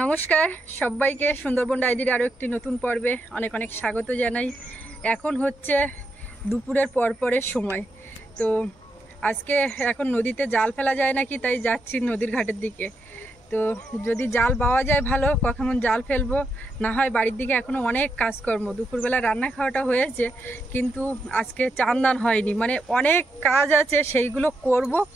নমস্কার সবাইকে সুন্দরবন ডায়েরির আরও একটি নতুন পর্বে অনেক অনেক স্বাগত জানাই। এখন হচ্ছে দুপুরের পরের সময়। তো আজকে এখন নদীতে জাল ফেলা যায় নাকি, তাই যাচ্ছি নদীর ঘাটের দিকে। তো যদি জাল পাওয়া যায় ভালো, কখন জাল ফেলবো, না হয় বাড়ির দিকে এখনও অনেক কাজকর্ম। দুপুরবেলা রান্না খাওয়াটা হয়েছে, কিন্তু আজকে চান দান হয়নি, মানে অনেক কাজ আছে, সেইগুলো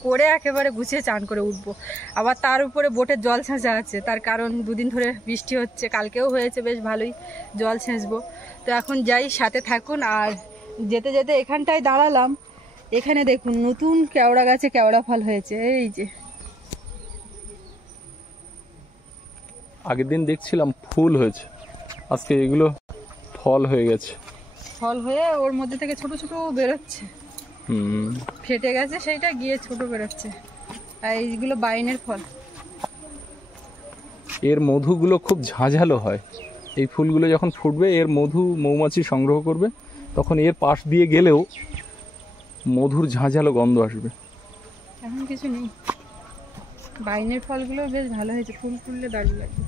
করে একেবারে গুছিয়ে চান করে উঠবো। আবার তার উপরে বোটের জল ছেঁচা আছে, তার কারণ দুদিন ধরে বৃষ্টি হচ্ছে, কালকেও হয়েছে, বেশ ভালোই জল ছেঁচবো। তো এখন যাই, সাথে থাকুন। আর যেতে যেতে এখানটায় দাঁড়ালাম, এখানে দেখুন নতুন কেওড়া গাছে কেওড়া ফল হয়েছে। এই যে আগের দিন দেখছিলাম ফুল হয়েছে, আজকে এগুলো ফল হয়ে গেছে। ফল হয়ে ওর মধ্যে থেকে ছোট ছোট বেরোচ্ছে, ফেটে গেছে সেইটা গিয়ে ছোট বেরোচ্ছে। আর এইগুলো বাইনের ফল। এর মধুগুলো খুব ঝাঁঝালো হয়। এই ফুলগুলো যখন ফুটবে, এর মধু মৌমাছি সংগ্রহ করবে, তখন এর পাশ দিয়ে গেলেও মধুর ঝাঁঝালো গন্ধ আসবে। এখন কিছু নেই, বাইনের ফলগুলো বেশ ভালো হয়েছে, ফুল ফুললে দারুণ লাগবে।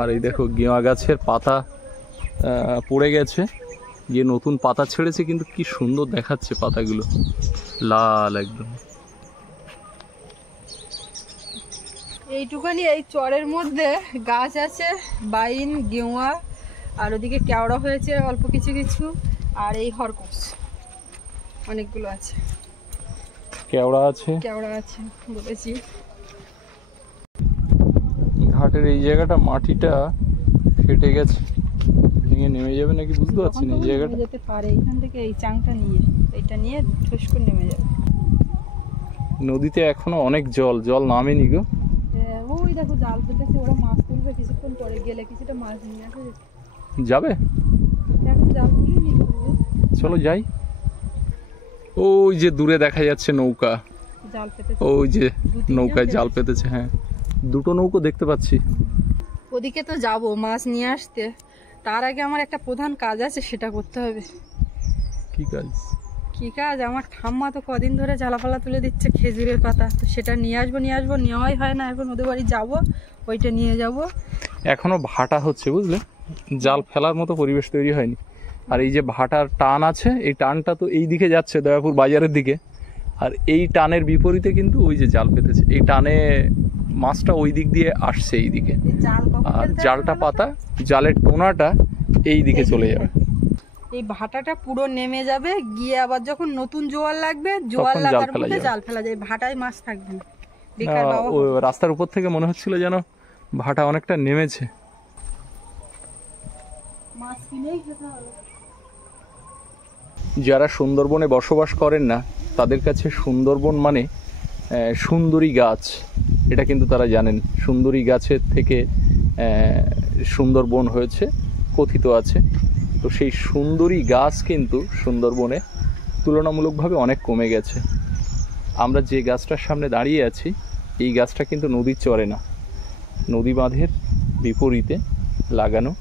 আর এই দেখো গেঁওয়া গাছের পাতা পড়ে গেছে, গিয়ে নতুন পাতা ছেড়েছে, কিন্তু কি সুন্দর দেখাচ্ছে পাতাগুলো, লাল একদম। এইটুখানি এই চরের মধ্যে গাছ আছে, বাইন, গেঁওয়া, আর ওদিকে কেওড়া হয়েছে অল্প কিছু কিছু, আর এই হরকস অনেকগুলো আছে। কেওড়া আছে বলেছি। ঘাটের এই জায়গাটা মাটিটা ফেটে গেছে, ভেঙে নেমে যাবে নাকি বুঝতে পারছি না। এই জায়গাটা যেতে পারে, এইখান থেকে এই চাংটা নিয়ে, এইটা নিয়ে ঠুস করে নেমে যাবে। নদীতে এখনো অনেক জল নামেনি গো। ওই দেখো জাল পেতেছে, ওরা মাছ তুলবে কিছুক্ষণ পরে, গেলে কিছুটা মাছ নিয়ে আসে। যাবে? এখন জাল তুলিনি, চলো যাই। ওই যে দূরে দেখা যাচ্ছে নৌকা, জাল পেতেছে, ওই যে নৌকায় জাল পেতেছে। হ্যাঁ, দুটো নৌকো দেখতে পাচ্ছি। ওদিকে তো যাবো মাছ নিয়ে আসতে, তার আগে আমার একটা প্রধান কাজ আছে, সেটা করতে হবে। কি কাজ? আমার ঠাম্মা তো কদিন ধরে ঝালাপালা তুলে দিচ্ছে খেজুরের পাতা, তো সেটা নিয়ে আসবো নেওয়াই হয় না। এখন ওদের বাড়ি যাবো, ওইটা নিয়ে যাব। এখনো ভাটা হচ্ছে বুঝলে, জাল ফেলার মতো পরিবেশ তৈরি হয়নি। আর এই যে ভাটার টান আছে, এই টানটা তো এই দিকে যাচ্ছে দয়াপুর বাজারের দিকে, আর এই টানের বিপরীতে কিন্তু ওই যে জাল পেতেছে, এই টানে মাছটা ওই দিক দিয়ে আসছে এই দিকে, আর জালটা পাতা, জালের টোনাটা এই দিকে চলে যাবে। এই ভাটাটা পুরো নেমে যাবে, গিয়ে আবার যখন নতুন জোয়ার লাগবে, জোয়ার লাগার মধ্যে জাল ফেলা যায়, ভাটায় মাছ থাকবে না। রাস্তার উপর থেকে মনে হচ্ছিল যেন ভাটা অনেকটা নেমেছে। যারা সুন্দরবনে বসবাস করেন না, তাদের কাছে সুন্দরবন মানে সুন্দরী গাছ, এটা কিন্তু তারা জানেন। সুন্দরী গাছের থেকে সুন্দরবন হয়েছে কথিত আছে। তো সেই সুন্দরী গাছ কিন্তু সুন্দরবনে তুলনামূলকভাবে অনেক কমে গেছে। আমরা যে গাছটার সামনে দাঁড়িয়ে আছি, এই গাছটা কিন্তু নদীর চরে না, নদী বাঁধের বিপরীতে লাগানো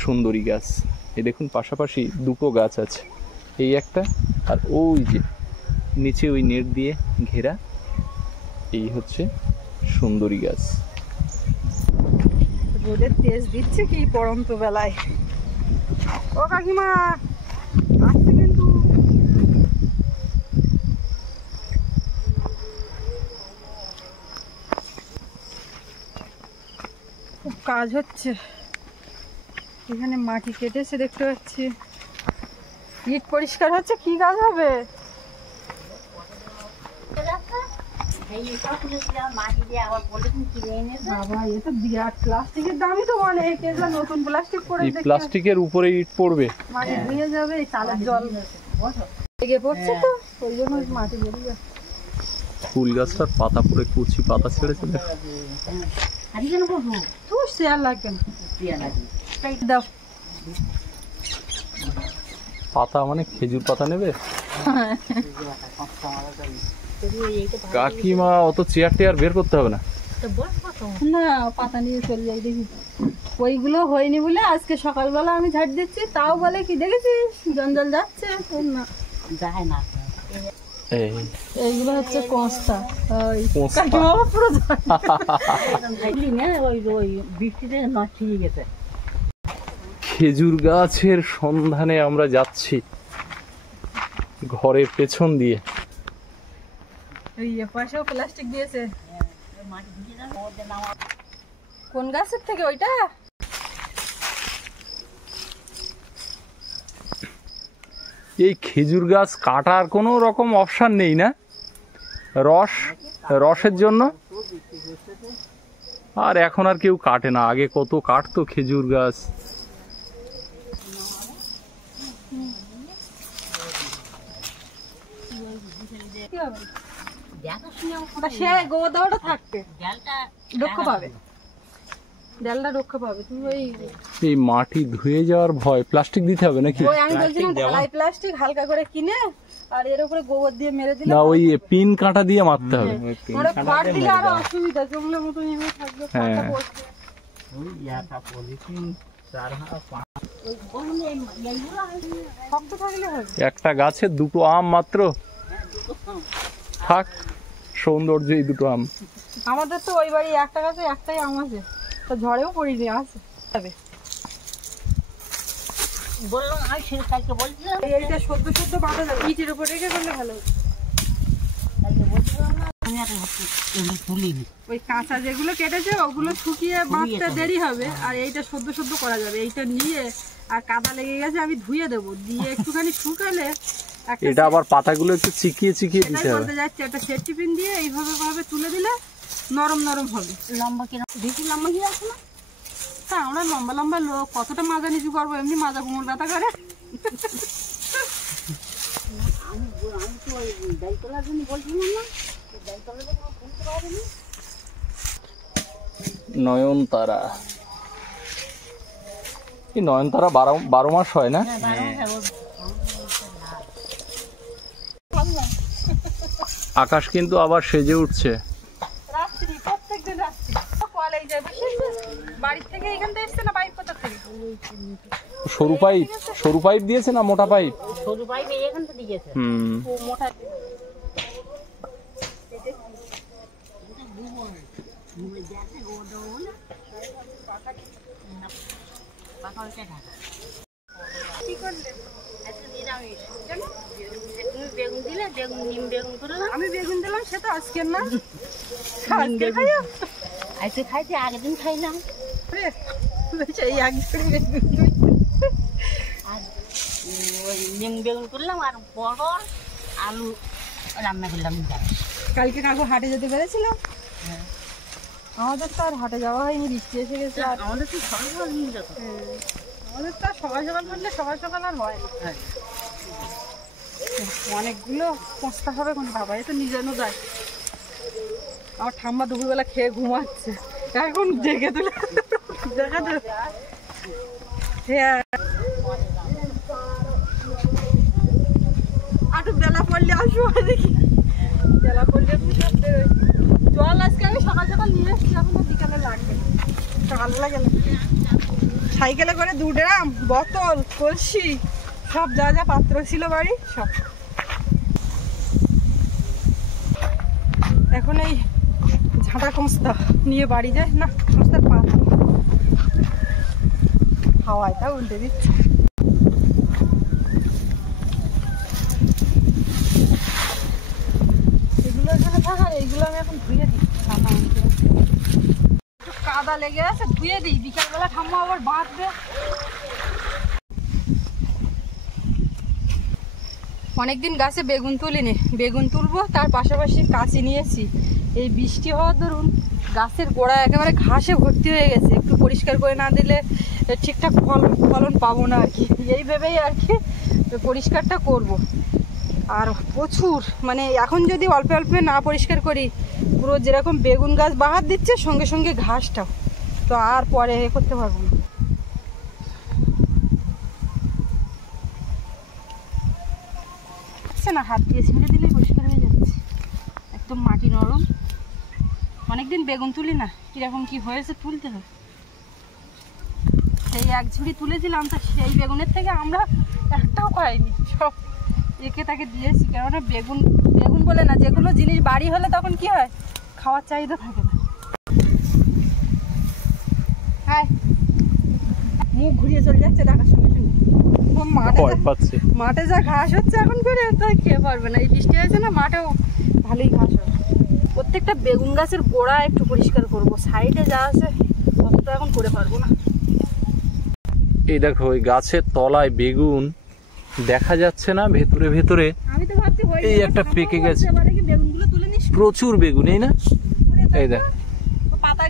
সুন্দরী গাছ। এই দেখুন পাশাপাশি দুটো গাছ আছে, এই একটা আর ওই যে নিচে ওই নেট দিয়ে ঘেরা, এই হচ্ছে সুন্দরী গাছ। রোদের তেজ দিচ্ছে কি পড়ন্ত বেলায়। ও কাকিমা আসছে কিন্তু। খুব কাজ হচ্ছে এখানে, মাটি কেটেছে দেখতে পাচ্ছি, ইট পরিষ্কার হচ্ছে। কি কাজ হবে? প্লাস্টিকের উপরে ইট পড়বে, মাটি ধুয়ে যাবে, চালের জল লেগে পড়ছে, তো ওই জন্য মাটি বেরিয়ে যাচ্ছে। ফুল গাছটার পাতা পড়ে কুচি পাতা ছেড়েছে, দাও পাতা মানে খেজুর পাতা নেবে? কাকিমা অত চেয়ার টেয়ার বের করতে হবে না, না পাতা নিয়ে চলে যাই। দেখি ওইগুলো হয়নি বলে আজকে সকালবেলা আমি ঝাড় দিচ্ছি, তাও বলে কি দেখেছিস জঞ্জাল যাচ্ছে না। এইগুলো হচ্ছে কস্তা কোস্তা। পুরো বৃষ্টিতে নষ্ট হয়ে গেছে। খেজুর গাছের সন্ধানে আমরা যাচ্ছি ঘরের পেছন দিয়ে। এই পাশেও প্লাস্টিক দিয়েছে। কোন গাছের থেকে ওইটা? এই খেজুর গাছ কাটার কোনো রকম অপশন নেই না, রসের জন্য। আর এখন আর কেউ কাটে না, আগে কত কাটতো খেজুর গাছ। সে গোবর দেওয়াটা থাকবে, রক্ষা পাবে, ডালটা রক্ষা পাবে। তুমি ওই এই মাটি ধুয়ে যাওয়ার ভয় প্লাস্টিক দিতে হবে নাকি? ওই আমি বলছিলাম ঢালাই প্লাস্টিক হালকা করে কিনে আর এর উপরে গোবর দিয়ে মেরে দিলে না, ওই পিন কাঁটা দিয়ে মারতে হবে। ওরা খড় দিলে আরো অসুবিধা, জঙ্গলের মতো নেমে থাকবে, খড়টা পড়ছে। শক্ত থাকলে হবে। একটা গাছে দুটো আম মাত্র, থাক সৌন্দর্য এই দুটো আম। আমাদের তো ওই বাড়ি একটা গাছে একটাই আম আছে, তো ঝড়েও পড়িনি, আছে। বললাম আমি সে কালকে বলছিলাম এইটা সদ্য সদ্য বাঁধা যাবে, ইটের উপর রেখে করলে ভালো হতো। কালকে বলছিলাম না আমি আর এগুলো তুলিনি। ওই কাঁচা যেগুলো কেটেছে ওগুলো শুকিয়ে বাঁধতে দেরি হবে, আর এইটা সদ্য সদ্য করা যাবে। এইটা নিয়ে আর কাদা লেগে গেছে, আমি ধুয়ে দেবো, দিয়ে একটুখানি শুকালে একটা এটা আবার পাতাগুলো একটু চিকিয়ে চিকিয়ে দিতে সেটাই হবে। বলতে যাচ্ছে, একটা সেফটি পিন দিয়ে এইভাবে ভাবে তুলে দিলে নরম নরম হবে। লম্বা কিরকম বেশি লম্বা কি আছে না? তা আমরা লম্বা লম্বা লোক কতটা মাজা নিচু করবো, এমনি মাজা কোমর ব্যথা করে। আমি তো ওই ডালতলার জন্য বলছিলাম না, ডালতলার জন্য খুলতে পারিনি। নয়নতারা, এই নয়নতারা 12 মাস হয় না? আকাশ কিন্তু আবার সেজে উঠছে। রাত্রি প্রত্যেকদিন রাত্রি কলেজ যাবে, বাড়ির থেকে এখান থেকে এসছে না বাইক কোথা থেকে? সরু পাইপ দিয়েছে না মোটা পাইপ? সরু পাইপে এখান থেকে দিয়েছে। ও মোটা কি করলে? তুমি বেগুন দিলে, নিম বেগুন করলাম। আমি বেগুন দিলাম, সে তো আজকের না, আজকে খাইও। আজকে খাইছি, আগের দিন খাইলাম। সেই আগে আর ওই নিম বেগুন করলাম আর বড় আলু রান্না করলাম। কালকে কাকু হাটে যেতে পেরেছিল? আমাদের তো আর হাটে যাওয়া হয়নি, বৃষ্টি এসে গেছে। আর আমাদের তো সকাল সকাল নিয়ে যেত। আমাদের তো আর সকাল সকাল করলে সকাল সকাল আর হয় না। অনেকগুলো পচতে হবে কোন বাবা, এ তো নিজেরও যায়। আমার ঠাম্মা দুপুরবেলা খেয়ে ঘুমাচ্ছে, এখন জেগে তুলে দেখা তো। হ্যাঁ, একটু বেলা পড়লে আসবো, দেখি বেলা পড়লে জল আজকে আমি সকাল সকাল নিয়ে এসছি, এখন বিকালে লাগবে। সকালবেলা গেলে সাইকেলে করে 2 ড্রাম, বোতল, কলসি, সব যা যা পাত্র ছিল বাড়ি সব। এখন এই ঝাঁটা কস্তা নিয়ে বাড়ি যায় না, কস্তার পা হাওয়াটা উল্টে দিচ্ছে। এগুলো এখানে থাকা, এইগুলো আমি এখন ধুয়ে দিই। একটু কাদা লেগে আছে, ধুয়ে দিই, বিকালবেলা ঠাম্মা আবার বাঁধবে। অনেকদিন গাছে বেগুন তুলিনি, বেগুন তুলবো, তার পাশাপাশি কাঁচি নিয়েছি। এই বৃষ্টি হওয়ার দরুন গাছের গোড়া একেবারে ঘাসে ভর্তি হয়ে গেছে, একটু পরিষ্কার করে না দিলে ঠিকঠাক ফলন পাবো না আর কি। এই ভেবেই আর কি পরিষ্কারটা করব। আর প্রচুর, মানে এখন যদি অল্প অল্প না পরিষ্কার করি, পুরো যেরকম বেগুন গাছ বাহার দিচ্ছে সঙ্গে সঙ্গে ঘাসটাও, তো আর পরে করতে পারবো না। না, হাত দিয়ে ছেড়ে দিলেই পরিষ্কার হয়ে যাচ্ছে, একদম মাটি নরম। অনেকদিন বেগুন তুলি না, কিরকম কি হয়েছে তুলতে হবে। সেই 1 ঝুড়ি তুলেছিলাম, তো সেই বেগুনের থেকে আমরা একটাও পাইনি, সব একে তাকে দিয়েছি, কেননা বেগুন বেগুন বলে না, যে কোনো জিনিস বাড়ি হলে তখন কি হয়, খাওয়ার চাহিদা থাকে না। হাই, মুখ ঘুরিয়ে চলে যাচ্ছে দেখার সঙ্গে সঙ্গে। মাঠে যা ঘাস হচ্ছে এখন করে তাই খেয়ে পারবে না। এই বৃষ্টি হয়েছে না, মাঠেও ভালোই ঘাস হবে। প্রত্যেকটা বেগুন গাছের গোড়া একটু পরিষ্কার করব, সাইডে যা আছে অতটা এখন করে পারবো না। এই দেখো ওই গাছের তলায় বেগুন দেখা যাচ্ছে না, ভেতরে ভেতরে আমি তো ভাবছি এই একটা পেকে গেছে, বেগুনগুলো তুলে নিস, প্রচুর বেগুন। এই না, এই দেখ,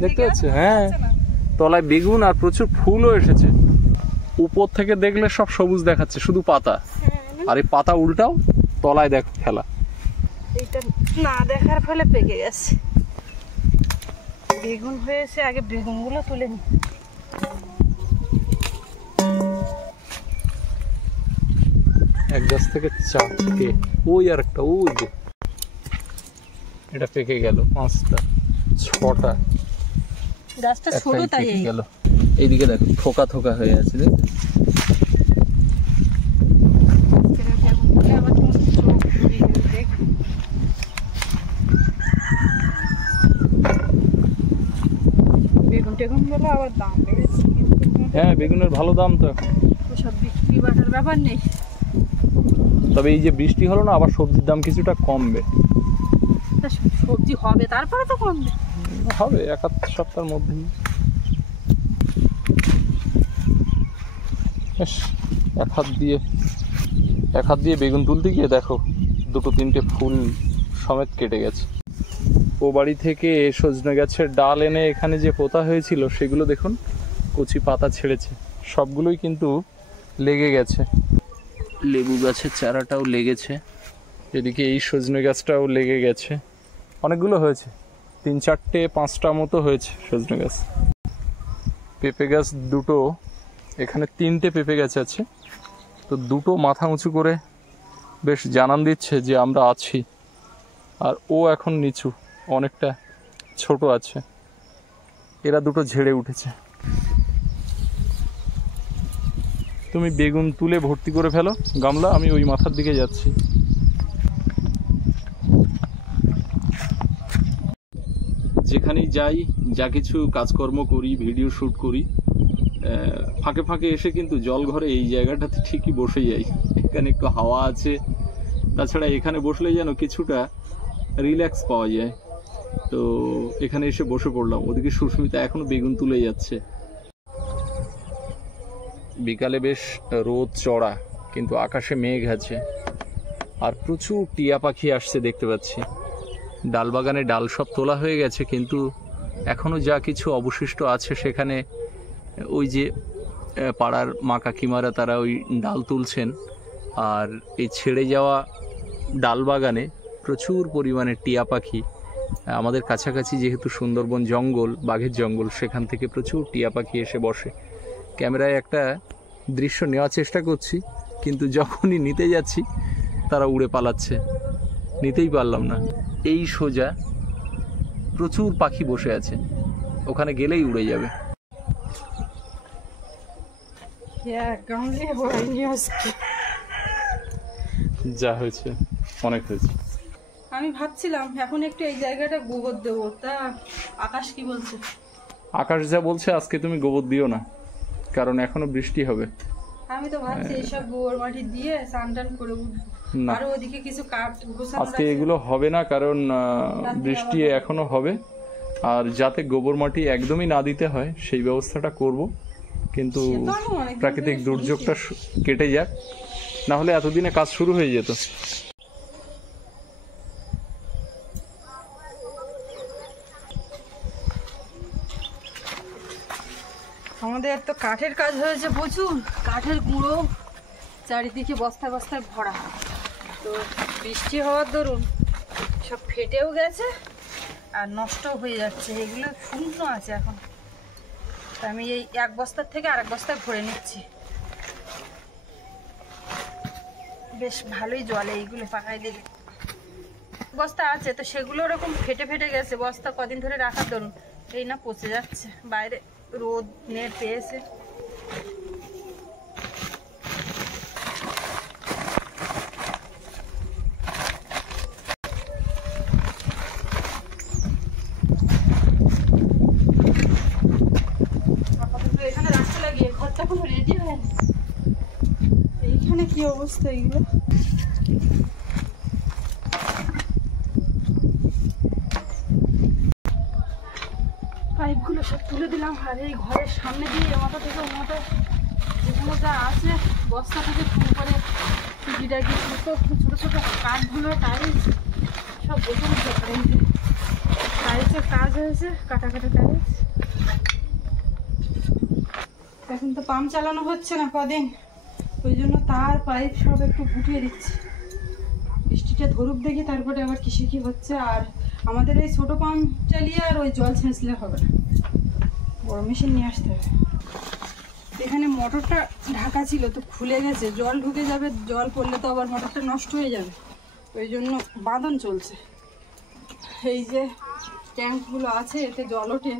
দেখতে পাচ্ছ? হ্যাঁ, তলায় বেগুন আর প্রচুর ফুলও এসেছে। উপর থেকে দেখলে সব সবুজ দেখাচ্ছে, শুধু পাতা। আর এই পাতা উল্টাও, তলায় দেখো ফেলা। এইটা না দেখার ফলে পেকে গেছে। বেগুন হয়েছে, আগে বেগুনগুলো তুলে নি। এক গাছ থেকে 4টে, ওই আর একটা, ওই যে এটা পেকে গেল, 5টা 6টা। গাছটা ছোট তাই গেল। এইদিকে দেখো থোকা থোকা হয়ে আছে, দেখ। বেগুন টেগুন বলে আবার দাম বেড়েছে। হ্যাঁ, বেগুনের ভালো দাম তো এখন, সব বিক্রি বাটার ব্যাপার নেই। তবে এই যে বৃষ্টি হলো না, আবার সবজির দাম কিছুটা কমবে। সবজি হবে তারপরে তো কমবে, হবে 1-2 সপ্তাহের মধ্যেই। এক হাত দিয়ে বেগুন তুলতে গিয়ে দেখো 2-3টে ফুল সমেত কেটে গেছে। ও বাড়ি থেকে সজনে গাছের ডাল এনে এখানে যে পোতা হয়েছিল, সেগুলো দেখুন কচি পাতা ছেড়েছে, সবগুলোই কিন্তু লেগে গেছে। লেবু গাছের চারাটাও লেগেছে, এদিকে এই সজনে গাছটাও লেগে গেছে। অনেকগুলো হয়েছে, 3-4টে 5টা মতো হয়েছে সজনে গাছ। পেঁপে গাছ দুটো, এখানে 3টে পেঁপে গাছ আছে, তো দুটো মাথা উঁচু করে বেশ জানান দিচ্ছে যে আমরা আছি। আর ও এখন নিচু, অনেকটা ছোট আছে, এরা দুটো ঝেড়ে উঠেছে। তুমি বেগুন তুলে ভর্তি করে ফেলো গামলা, আমি ওই মাথার দিকে যাচ্ছি। যেখানেই যাই, যা কিছু কাজকর্ম করি, ভিডিও শ্যুট করি, ফাঁকে ফাঁকে এসে কিন্তু জল ঘরে এই জায়গাটাতে ঠিকই বসে যাই। এখানে একটু হাওয়া আছে, তাছাড়া এখানে বসলে যেন কিছুটা রিল্যাক্স পাওয়া যায়। তো এখানে এসে বসে পড়লাম। ওদিকে সুস্মিতা এখনো বেগুন তুলে যাচ্ছে। বিকালে বেশ রোদ চড়া, কিন্তু আকাশে মেঘ আছে আর প্রচুর টিয়া পাখি আসছে দেখতে পাচ্ছি। ডাল বাগানে ডাল সব তোলা হয়ে গেছে, কিন্তু এখনো যা কিছু অবশিষ্ট আছে সেখানে ওই যে পাড়ার মা কাকিমারা তারা ওই ডাল তুলছেন। আর এই ছেড়ে যাওয়া ডাল বাগানে প্রচুর পরিমাণে টিয়া পাখি, আমাদের কাছাকাছি যেহেতু সুন্দরবন জঙ্গল, বাঘের জঙ্গল, সেখান থেকে প্রচুর টিয়া পাখি এসে বসে। ক্যামেরায় একটা দৃশ্য নেওয়ার চেষ্টা করছি, কিন্তু যখনই নিতে যাচ্ছি তারা উড়ে পালাচ্ছে, নিতেই পারলাম না। এই সোজা প্রচুর পাখি বসে আছে, ওখানে গেলেই উড়ে যাবে। যা হয়েছে অনেক হয়েছে। আমি ভাবছিলাম এখন একটু এই জায়গাটা গোবর দেবো, তা আকাশ কি বলছে? আকাশ যা বলছে আজকে তুমি গোবর দিও না, কারণ এখনো বৃষ্টি হবে। আমি তো ভাবছি এইসব গোবর মাটি দিয়ে স্নান টান করে উঠবো। আর ওদিকে কিছু কাঠ গোছানো আজকে এগুলো হবে না, কারণ বৃষ্টি এখনো হবে। আর যাতে গোবর মাটি একদমই না দিতে হয় সেই ব্যবস্থাটা করব, কিন্তু প্রাকৃতিক দুর্যোগটা কেটে যাক, না হলে এতদিনে কাজ শুরু হয়ে যেত। আমাদের তো কাঠের কাজ হয়েছে প্রচুর, কাঠের গুঁড়ো চারিদিকে বস্তায় বস্তায় ভরা। তো বৃষ্টি হওয়ার দরুন সব ফেটেও গেছে আর নষ্টও হয়ে যাচ্ছে, এগুলো শূন্য আছে এখন। তো আমি এই এক বস্তার থেকে আরেক বস্তায় ভরে নিচ্ছি। বেশ ভালোই জলে এইগুলো পাকাই দিলে। বস্তা আছে তো সেগুলো ওরকম ফেটে ফেটে গেছে, বস্তা কদিন ধরে রাখার দরুন এই না পচে যাচ্ছে, বাইরে রোদ নেট পেয়েছে। এখানে কি অবস্থা এগুলো? পাইপগুলো সব তুলে দিলাম, আর এই ঘরের সামনে দিয়ে মাথা থেকে মাথা যেগুলো যা আছে বস্তা থেকে ফুল করে গিটাকি ছোটো ছোটো কাঠগুলো টাইলস সব বসে বসে টাইলসের কাজ হয়েছে, কাটা কাটা টাইলস। এখন তো পাম্প চালানো হচ্ছে না কদিন, ওই জন্য তার পাইপ সব একটু গুটিয়ে দিচ্ছে। বৃষ্টিটা ধরুক দেখি, তারপরে আবার কিসে কি হচ্ছে। আর আমাদের এই ছোটো পাম্প চালিয়ে আর ওই জল ছেঁচলে হবে না, বড় মেশিন নিয়ে আসতে হবে। এখানে মোটরটা ঢাকা ছিল তো খুলে গেছে, জল ঢুকে যাবে, জল পড়লে তো আবার মোটরটা নষ্ট হয়ে যাবে, ওই জন্য বাঁধন চলছে। এই যে ট্যাঙ্কগুলো আছে এতে জল ওঠে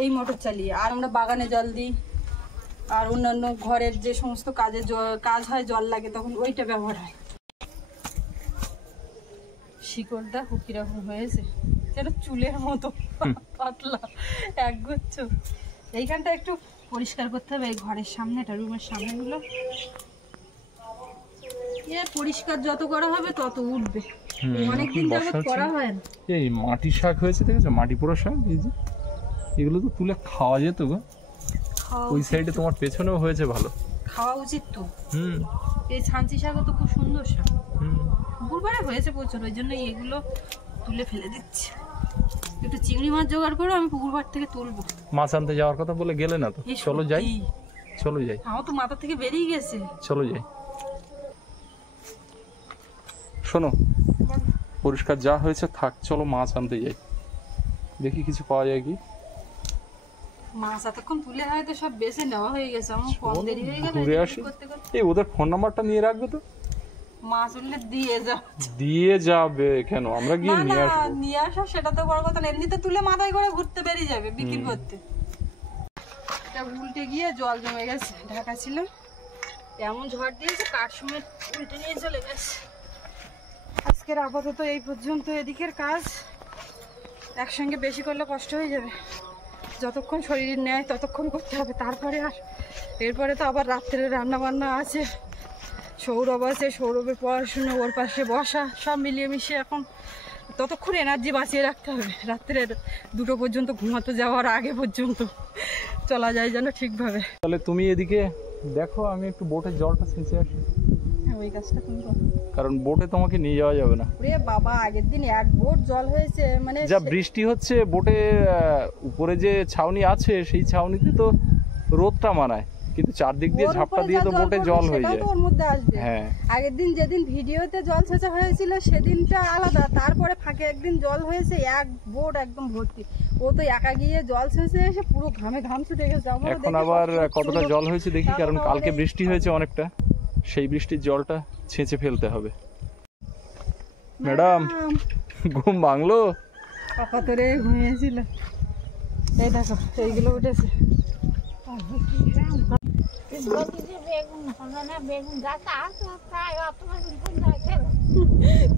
এই মোটর চালিয়ে, আর আমরা বাগানে জল দিই, আর অন্যান্য ঘরের যে সমস্ত কাজ হয় জল লাগে তখন ওইটা ব্যবহার হয়। শিকড়টা কিরকম হয়েছে, সেটা চুলের মতো পাতলা একগুচ্ছ। এইখানটা একটু পরিষ্কার করতে হবে, এই ঘরের সামনেটা, রুমের সামনেগুলো পরিষ্কার যত করা হবে তত উঠবে। অনেকদিন যাবত করা হয় না। এই মাটি শাক হয়েছে, দেখেছো? মাটি পোড়া শাক, এই যে এগুলো তো তুলে খাওয়া যেত গো। ওই সাইডে তোমার পেছনেও হয়েছে, ভালো খাওয়া উচিত তো। এই ছাঞ্চি শাকও তো খুব সুন্দর শাক, পুকুরপাড়ে হয়েছে প্রচুর, ওই জন্য এগুলো তুলে ফেলে দিচ্ছি। একটু চিংড়ি মাছ জোগাড় করো, আমি পুকুরপাড় থেকে তুলবো। মাছ আনতে যাওয়ার কথা বলে গেলে না তো? চলো যাই, চলো যাই। আমার তো মাথা থেকে বেরিয়ে গেছে, চলো যাই। শোনো, পরিষ্কার যা হয়েছে থাক, চলো মাছ আনতে যাই, দেখি কিছু পাওয়া যায় কি। মাছ এতক্ষণ তুলে হয়তো সব বেছে নেওয়া হয়ে গেছে, আমার কম দেরি হয়ে গেল। ঘুরে আসি। এই ওদের ফোন নাম্বারটা নিয়ে রাখবে তো, মাছ উঠলে দিয়ে যাবে কেন, আমরা গিয়ে নিয়ে আসবো। নিয়ে আসা সেটা তো বড় কথা না, এমনিতে তুলে মাথায় করে ঘুরতে বেরিয়ে যাবে বিক্রি করতে। এটা উল্টে গিয়ে জল জমে গেছে, ঢাকা ছিল, এমন ঝড় দিয়েছে কাঠ সময় উল্টে নিয়ে চলে গেছে। আজকের আপাতত এই পর্যন্ত এদিকের কাজ, একসঙ্গে বেশি করলে কষ্ট হয়ে যাবে। যতক্ষণ শরীর নেয় ততক্ষণ করতে হবে, তারপরে আর এরপরে তো আবার রাত্রে রান্না বান্না আছে, সৌরভ আছে, সৌরভের পড়াশুনো, ওর পাশে বসা, সব মিলিয়ে মিশিয়ে এখন ততক্ষণ এনার্জি বাঁচিয়ে রাখতে হবে। রাত্রে 2টো পর্যন্ত ঘুমাতে যাওয়ার আগে পর্যন্ত চলা যায় যেন ঠিকভাবে। তাহলে তুমি এদিকে দেখো, আমি একটু বোটের জলটা ছেঁচে আসি। ওই কাজটা তুমি করো, কারণ বোটে তোমাকে নিয়ে যাওয়া যাবে না। ওরে বাবা, আগের দিন 1 বোট জল হয়েছে, মানে যা বৃষ্টি হচ্ছে, বোটে উপরে যে ছাউনি আছে সেই ছাউনিতে তো রোদটা মানায়, কিন্তু চারদিক দিয়ে ঝাপটা দিয়ে তো বোটে জল হয়ে যায়, ওর মধ্যে আসবে। হ্যাঁ, আগের দিন যেদিন ভিডিওতে জল ছেঁচা হয়েছিল সেদিনটা আলাদা, তারপরে ফাঁকে একদিন জল হয়েছে 1 বোট একদম ভর্তি, ও তো একা গিয়ে জল ছেঁচে এসে পুরো ঘামে ঘাম ছুটে গেছে। এখন আবার কতটা জল হয়েছে দেখি, কারণ কালকে বৃষ্টি হয়েছে অনেকটা, সেই বৃষ্টির জলটা ছেঁচে ফেলতে হবে। ম্যাডাম, ঘুম ভাঙলো? পাপা তোরে ঘুমিয়েছিল, এই দেখো এইগুলো উঠেছে।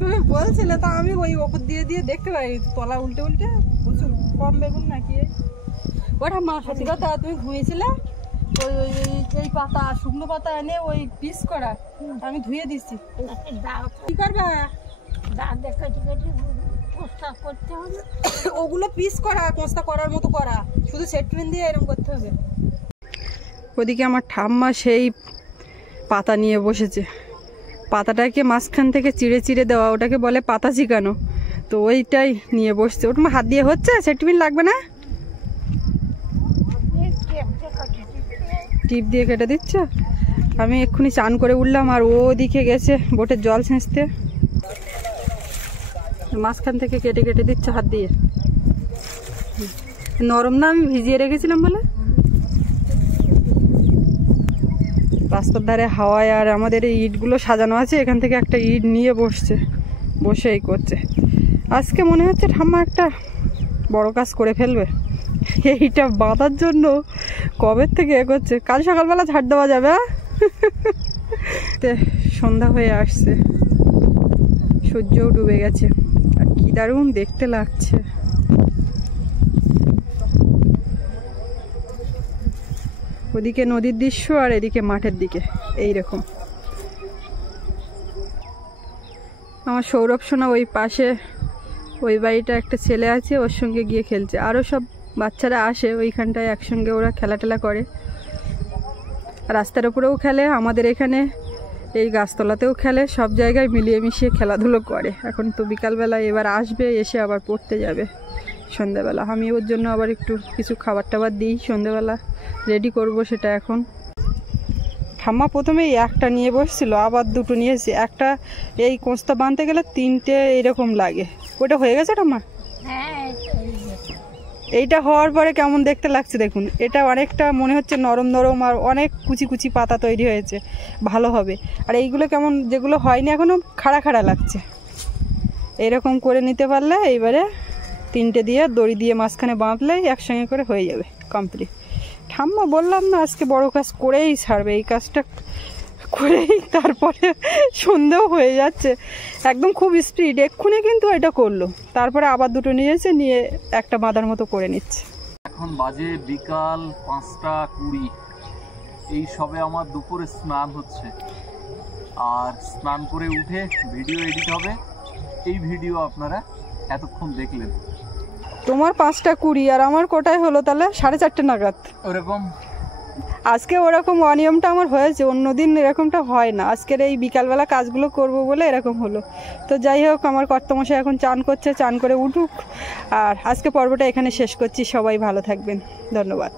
তুমি বলছিলে তা আমি ওই ওপর দিয়ে দিয়ে দেখতে পাই, তলা উল্টে উল্টে প্রচুর কম বেগুন নাকি। ওটা মা সত্যি কথা, তুমি ঘুমিয়েছিলে, ওই ওই এই পাতা, শুকনো পাতা এনে ওই পিস করা আমি ধুয়ে দিচ্ছি। কি করবা? ওগুলো পিস করা, কোঁচটা করার মতো করা, শুধু সেটমেন্ট দিয়ে এরকম করতে হবে। ওদিকে আমার ঠাম্মা সেই পাতা নিয়ে বসেছে, পাতাটাকে মাঝখান থেকে চিড়ে চিড়ে দেওয়া, ওটাকে বলে পাতা চিকানো, তো ওইটাই নিয়ে বসছে। ওটা হাত দিয়ে হচ্ছে, সেটমেন্ট লাগবে না, টিপ দিয়ে কেটে দিচ্ছ। আমি এক্ষুনি চান করে উঠলাম, আর ও ওদিকে গেছে বোটের জল ছেঁচতে, মাঝখান থেকে কেটে কেটে দিচ্ছে হাত দিয়ে। নরম না, আমি ভিজিয়ে রেখেছিলাম বলে। রাস্তার ধারে হাওয়ায়, আর আমাদের এই ইটগুলো সাজানো আছে, এখান থেকে একটা ইট নিয়ে বসছে, বসে এই করছে। আজকে মনে হচ্ছে ঠাম্মা একটা বড় কাজ করে ফেলবে, এইটা বাঁধার জন্য কবে থেকে এ করছে। কাল সকালবেলা ঝাড় দেওয়া যাবে। সন্ধ্যা হয়ে আসছে, সূর্যও ডুবে গেছে, আর কি দারুণ দেখতে লাগছে। ওদিকে নদীর দৃশ্য, আর এদিকে মাঠের দিকে এইরকম আমার সৌরভ সোনা ওই পাশে ওই বাড়িটা একটা ছেলে আছে, ওর সঙ্গে গিয়ে খেলছে। আরও সব বাচ্চারা আসে ওইখানটায়, একসঙ্গে ওরা খেলা টেলা করে। রাস্তার উপরেও খেলে, আমাদের এখানে এই গাছতলাতেও খেলে, সব জায়গায় মিলিয়ে মিশিয়ে খেলাধুলো করে। এখন তো বিকালবেলা এবার আসবে, এসে আবার পড়তে যাবে সন্ধ্যাবেলা। আমি ওর জন্য আবার একটু কিছু খাবার টাবার দিই, সন্ধ্যাবেলা রেডি করব সেটা এখন। ঠাম্মা প্রথমেই একটা নিয়ে বসছিল, আবার দুটো নিয়েছি। একটা এই কোঁচটা বাঁধতে গেলে 3টে এরকম লাগে। ওটা হয়ে গেছে ঠাম্মা? হ্যাঁ, এইটা হওয়ার পরে কেমন দেখতে লাগছে দেখুন। এটা অনেকটা মনে হচ্ছে নরম নরম, আর অনেক কুচি কুচি পাতা তৈরি হয়েছে, ভালো হবে। আর এইগুলো কেমন, যেগুলো হয়নি এখনও, খাড়া খাড়া লাগছে। এরকম করে নিতে পারলে এইবারে 3টে দিয়ে দড়ি দিয়ে মাঝখানে বাঁধলেই একসঙ্গে করে হয়ে যাবে কমপ্লিট। ঠাম্মা বললাম না আজকে বড় কাজ করেই ছাড়বে, এই কাজটা করেই তারপরে সন্দেহ হয়ে যাচ্ছে একদম খুব স্পিড। এক্ষুনি কিন্তু এটা করলো, তারপরে আবার দুটো নিয়েছে, নিয়ে একটা বাঁধার মতো করে নিচ্ছে। এখন বাজে বিকাল 5টা 20। এই সবে আমার দুপুরে স্নান হচ্ছে, আর স্নান করে উঠে ভিডিও এডিট হবে। এই ভিডিও আপনারা এতক্ষণ দেখলেন। তোমার 5টা 20 আর আমার কোটায় হলো তাহলে 4:30 নাগাদ। ওরকম আজকে ওরকম অনিয়মটা আমার হয়েছে, অন্যদিন এরকমটা হয় না। আজকের এই বিকালবেলা কাজগুলো করব বলে এরকম হলো। তো যাই হোক, আমার কর্তামশাই এখন চান করছে, চান করে উঠুক। আর আজকে পর্বটা এখানে শেষ করছি। সবাই ভালো থাকবেন, ধন্যবাদ।